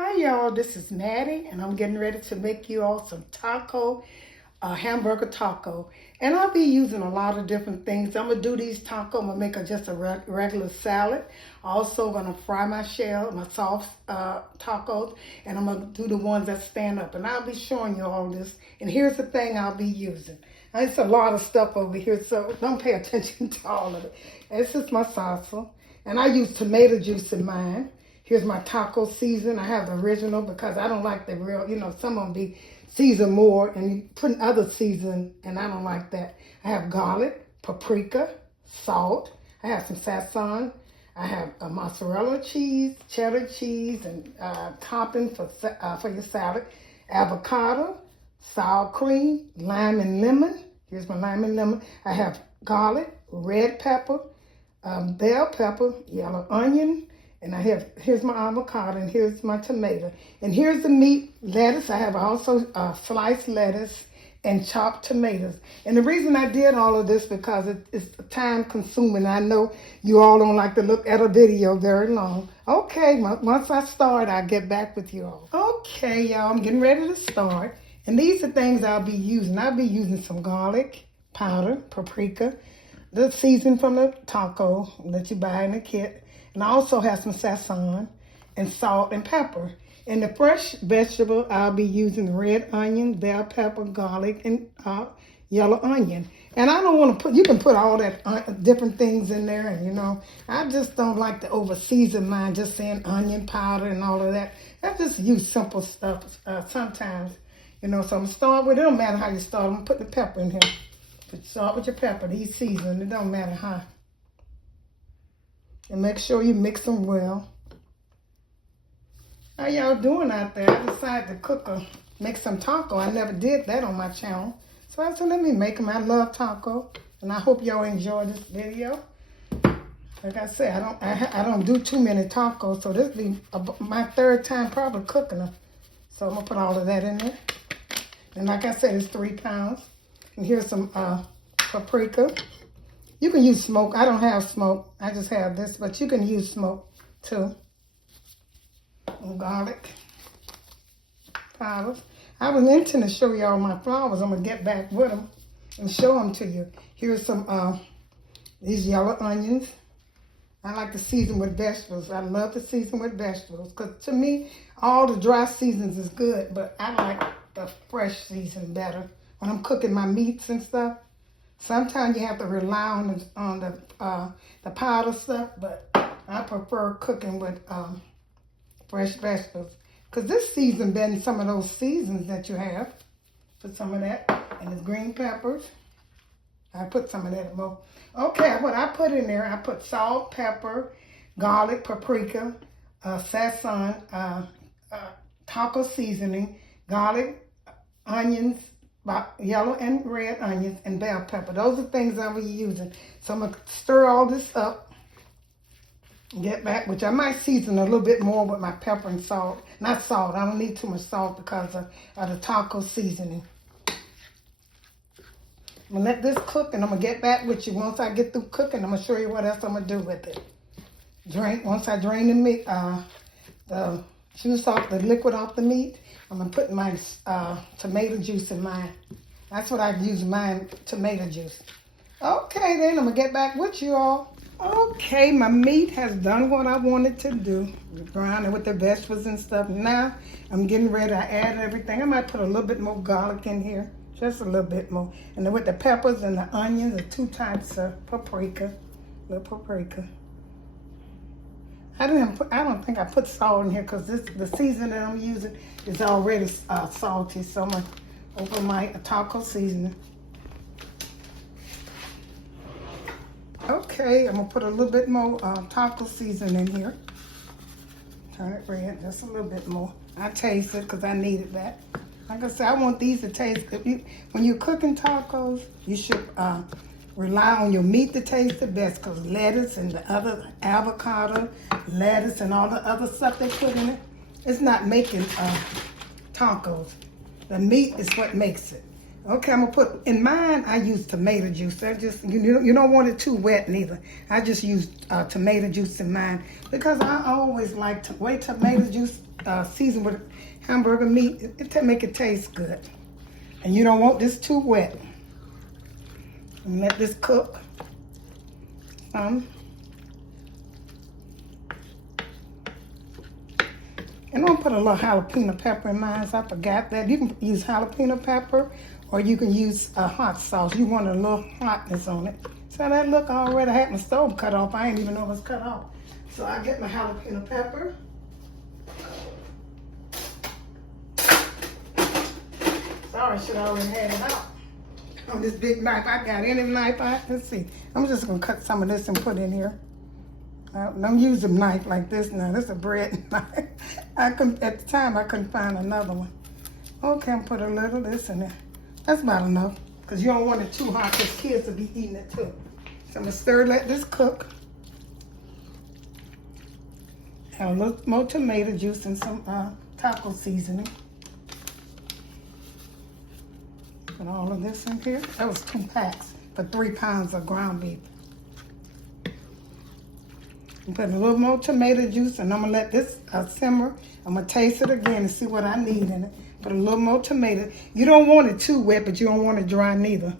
Hi y'all, this is Mattie and I'm getting ready to make you all some hamburger taco. And I'll be using a lot of different things. I'm going to do these tacos. I'm going to make just a regular salad. Also going to fry my shell, my soft tacos. And I'm going to do the ones that stand up. And I'll be showing you all this. And here's the thing I'll be using. Now, it's a lot of stuff over here, so don't pay attention to all of it. This is my salsa. And I use tomato juice in mine. Here's my taco season. I have the original because I don't like the real, some of them be seasoned more and you put other season and I don't like that. I have garlic, paprika, salt. I have some sazon. I have a mozzarella cheese, cheddar cheese, and topping for your salad. Avocado, sour cream, lime and lemon. Here's my lime and lemon. I have garlic, red pepper, bell pepper, yellow onion, and here's my avocado, and here's my tomato. And here's the meat, lettuce. I have also sliced lettuce and chopped tomatoes. And the reason I did all of this because it's time consuming. I know you all don't like to look at a video very long. Okay, once I start, I'll get back with you all. Okay, y'all, I'm getting ready to start. And these are things I'll be using. I'll be using some garlic powder, paprika, the season from the taco that you buy in a kit. And I also have some sazon and salt and pepper. And the fresh vegetable, I'll be using red onion, bell pepper, garlic, and yellow onion. And I don't want to you can put all that different things in there. And, I just don't like to over-season mine, just saying onion powder and all of that. I just use simple stuff sometimes, So I'm going to start with, it don't matter how you start. I'm going to put the pepper in here. Start with your pepper, these seasoning, it don't matter how. And make sure you mix them well. How y'all doing out there? I decided to make some taco. I never did that on my channel. So I said, let me make them. I love taco. And I hope y'all enjoy this video. Like I said, I don't do too many tacos. So this will be my third time probably cooking them. So I'm going to put all of that in there. And like I said, it's 3 pounds. And here's some paprika. You can use smoke. I don't have smoke. I just have this, but you can use smoke too. And garlic powders. I was intending to show y'all my flowers. I'm going to get back with them and show them to you. Here's some, these yellow onions. I like to season with vegetables. I love to season with vegetables because to me, all the dry seasons is good, but I like the fresh season better when I'm cooking my meats and stuff. Sometimes you have to rely on the powder stuff, but I prefer cooking with fresh vegetables. Because this season better than some of those seasons that you have. Put some of that. And the green peppers. I put some of that more. Okay, what I put in there, I put salt, pepper, garlic, paprika, sazon, taco seasoning, garlic, onions, yellow and red onions, and bell pepper. Those are things I was using. So I'm going to stir all this up and get back, which I might season a little bit more with my pepper and salt. Not salt. I don't need too much salt because of the taco seasoning. I'm going to let this cook, and I'm going to get back with you. Once I get through cooking, I'm going to show you what else I'm going to do with it. Once I drain the meat, the juice off, the liquid off the meat, I'm going to put my tomato juice in mine. That's what I use mine, tomato juice. Okay, then I'm going to get back with you all. Okay, my meat has done what I wanted to do. Brown it with the vegetables and stuff. Now, I'm getting ready. I add everything. I might put a little bit more garlic in here. Just a little bit more. And then with the peppers and the onions, the 2 types of paprika. Little paprika. I don't think I put salt in here because the seasoning that I'm using is already salty. So I'm going to open my taco seasoning. Okay, I'm going to put a little bit more taco seasoning in here. Turn it red just a little bit more. I taste it because I needed that. Like I said, I want these to taste good. When you're cooking tacos, you should rely on your meat to taste the best because lettuce and the other avocado, lettuce and all the other stuff they put in it, it's not making tacos. The meat is what makes it. Okay, I'm gonna put, in mine, I use tomato juice. You don't want it too wet neither. I just use tomato juice in mine because I always like to wait tomato juice seasoned with hamburger meat. It make it taste good. And you don't want this too wet. And let this cook. And I'm gonna put a little jalapeno pepper in mine. So I forgot that. You can use jalapeno pepper or you can use a hot sauce. You want a little hotness on it. So that look already, I had my stove cut off. I didn't even know it was cut off. So I get my jalapeno pepper. Sorry, I should have already had it out. On this big knife, I got any knife. Let's see. I'm just gonna cut some of this and put in here. I'm using a knife like this now. This is a bread knife. At the time, I couldn't find another one. Okay, I'm put a little of this in there. That's about enough, because you don't want it too hot, because kids will be eating it too. So I'm gonna stir, let this cook. Add a little more tomato juice and some taco seasoning. Put all of this in here. That was 2 packs for 3 pounds of ground beef. Put a little more tomato juice, and I'm gonna let this simmer. I'm gonna taste it again and see what I need in it. Put a little more tomato. You don't want it too wet, but you don't want it dry neither.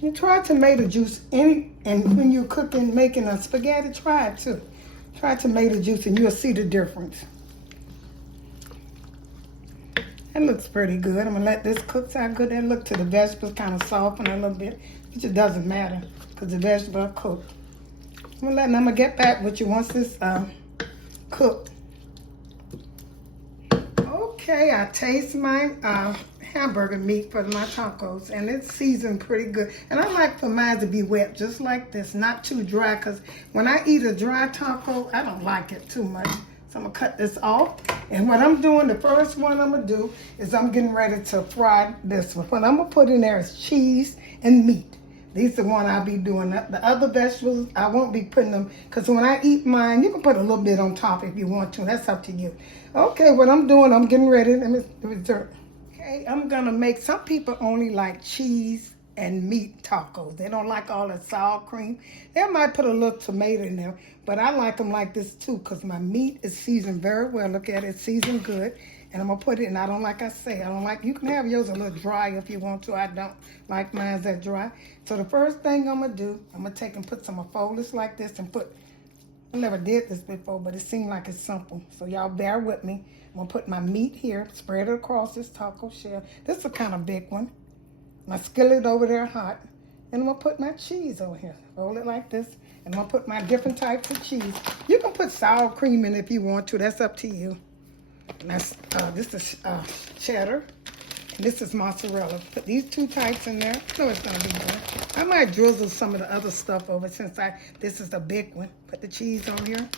You try tomato juice, and when you're cooking, making a spaghetti, try it too. Try tomato juice, and you'll see the difference. That looks pretty good. I'm gonna let this cook so good. That look to the vegetables kind of soften a little bit, which it doesn't matter because the vegetables are cooked. I'm gonna get back with you once this cooked. Okay, I taste my hamburger meat for my tacos, and it's seasoned pretty good. And I like for mine to be wet, just like this, not too dry, because when I eat a dry taco, I don't like it too much. So I'm gonna cut this off. And what I'm doing, the first one I'm gonna do is I'm getting ready to fry this one. What I'm gonna put in there is cheese and meat. These are the one I'll be doing. The other vegetables, I won't be putting them, because when I eat mine, you can put a little bit on top if you want to. That's up to you. Okay, what I'm doing, I'm getting ready. Let me okay, I'm gonna make, some people only like cheese and meat tacos. They don't like all the sour cream. They might put a little tomato in there, but I like them like this too, because my meat is seasoned very well. Look at it, seasoned good. And I'm gonna put it in, I don't like I say, I don't like, you can have yours a little dry if you want to. I don't like mine that dry. So the first thing I'm gonna do, I'm gonna take and put some fold this like this and put, I never did this before, but it seemed like it's simple. So y'all bear with me. I'm gonna put my meat here, spread it across this taco shell. This is a kind of big one. My skillet over there hot. And I'm gonna put my cheese over here. Fold it like this. And I'm gonna put my different types of cheese. You can put sour cream in if you want to, that's up to you. And that's, this is cheddar, and this is mozzarella. Put these 2 types in there. No, it's gonna be good. I might drizzle some of the other stuff over since this is a big one. Put the cheese on here,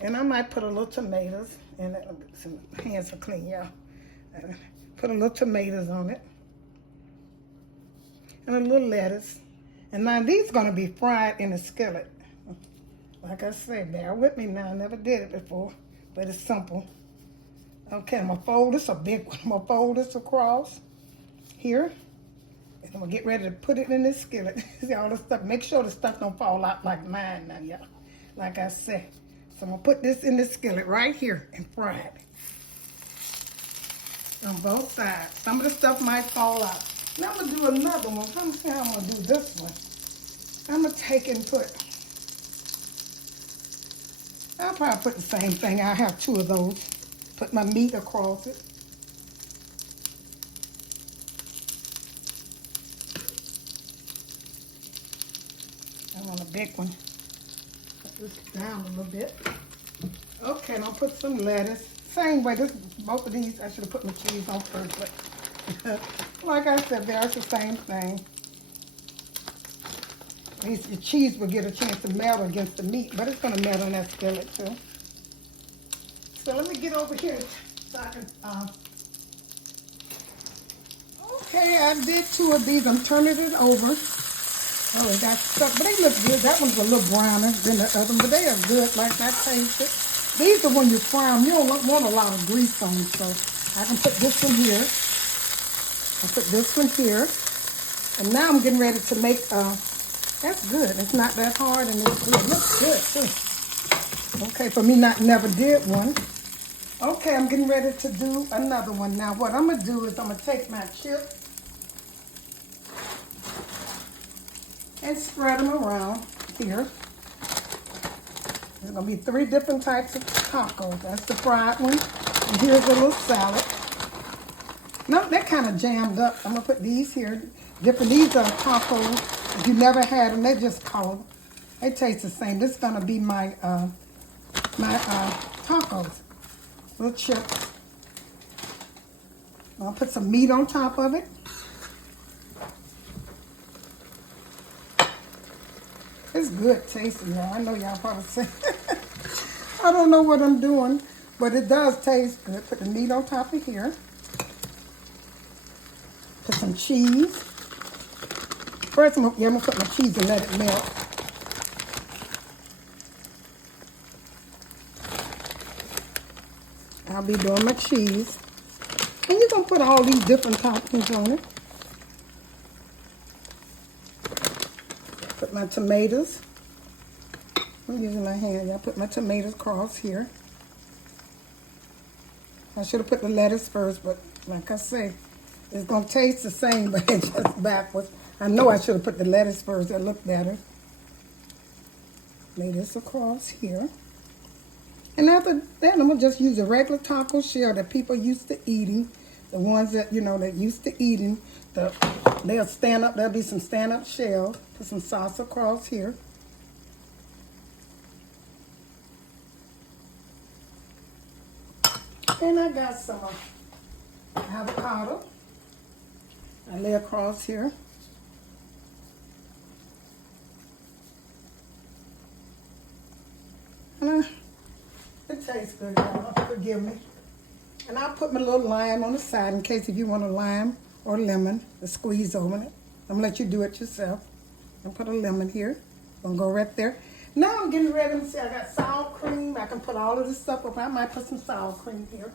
and I might put a little tomatoes. And some hands are clean, yeah. Put a little tomatoes on it, and a little lettuce. And now these are gonna be fried in a skillet. Like I said, bear with me now. I never did it before, but it's simple. Okay, I'm gonna fold this, a big one. I'm gonna fold this across here. And I'm gonna get ready to put it in this skillet. See all this stuff, make sure the stuff don't fall out like mine now, y'all. Like I said. So I'm gonna put this in this skillet right here and fry it. On both sides. Some of the stuff might fall out. Now I'm gonna do another one. Let me see how I'm gonna do this one. I'm gonna take and put, I'll probably put the same thing. I'll have 2 of those. Put my meat across it. I want a big one. Put this down a little bit. Okay, and I'll put some lettuce. Same way, both of these, I should have put my cheese on first, but like I said, there's the same thing. At least the cheese will get a chance to melt against the meat, but it's gonna melt on that skillet too. So let me get over here so I can, okay, I did 2 of these. I'm turning it over. Oh, it got stuck, but they look good. That one's a little browner than the other one, but they are good like that. Taste it. These are when you fry them, you don't want a lot of grease on them, so I can put this one here. I put this one here. And now I'm getting ready to make, that's good. It's not that hard and it's good. It looks good too. Okay, for me never did one. Okay, I'm getting ready to do another one. Now what I'm gonna do is I'm gonna take my chips and spread them around here. There's gonna be 3 different types of tacos. That's the fried one. And here's a little salad. No, they're kind of jammed up. I'm gonna put these here. These are tacos. If you never had them, they just cold. They taste the same. This is gonna be my tacos. Little chips. I'll put some meat on top of it. It's good tasting, y'all. I know y'all probably say, I don't know what I'm doing, but it does taste good. Put the meat on top of here. Put some cheese. First, I'm gonna put my cheese and let it melt. I'll be doing my cheese. And you're gonna put all these different toppings on it. Put my tomatoes. I'm using my hand. Y'all put my tomatoes across here. I should have put the lettuce first, but like I say, it's gonna taste the same, but it's just backwards. I know I should have put the lettuce first. That looked better. Lay this across here. And after that, I'm gonna just use a regular taco shell that people used to eating. The ones that, you know, that used to eating. They'll stand up. There'll be some stand-up shells. Put some sauce across here. And I got some avocado. I lay across here. And it tastes good, y'all. Forgive me. And I'll put my little lime on the side in case if you want a lime or lemon to squeeze over it. I'm gonna let you do it yourself. I'll put a lemon here. Gonna go right there. Now I'm getting ready to see, I got sour cream. I can put all of this stuff up. I might put some sour cream here.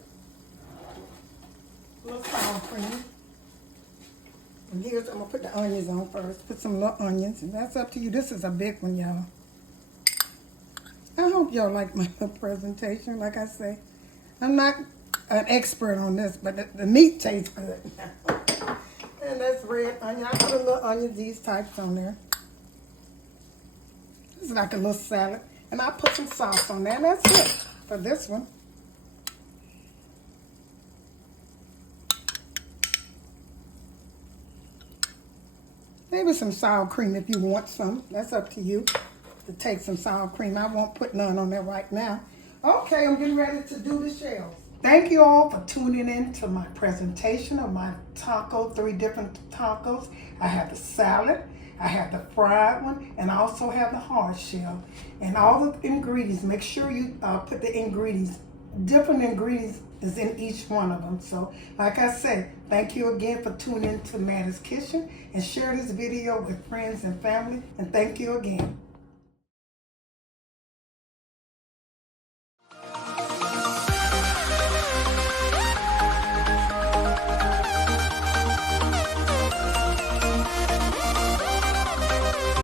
A little sour cream. And here's, I'm gonna put the onions on first. Put some little onions, and that's up to you. This is a big one, y'all. I hope y'all like my presentation. Like I say, I'm not an expert on this, but the meat tastes good. And that's red onion. I put a little onion, these types on there. This is like a little salad. And I put some sauce on there, and that's it for this one. Maybe some sour cream if you want some. That's up to you to take some sour cream. I won't put none on there right now. Okay, I'm getting ready to do the shells. Thank you all for tuning in to my presentation of my taco, 3 different tacos. I have the salad, I have the fried one, and I also have the hard shell. And all the ingredients, make sure you put the ingredients, different ingredients is in each one of them. So, like I said, thank you again for tuning in to Mattie's Kitchen, and share this video with friends and family, and thank you again.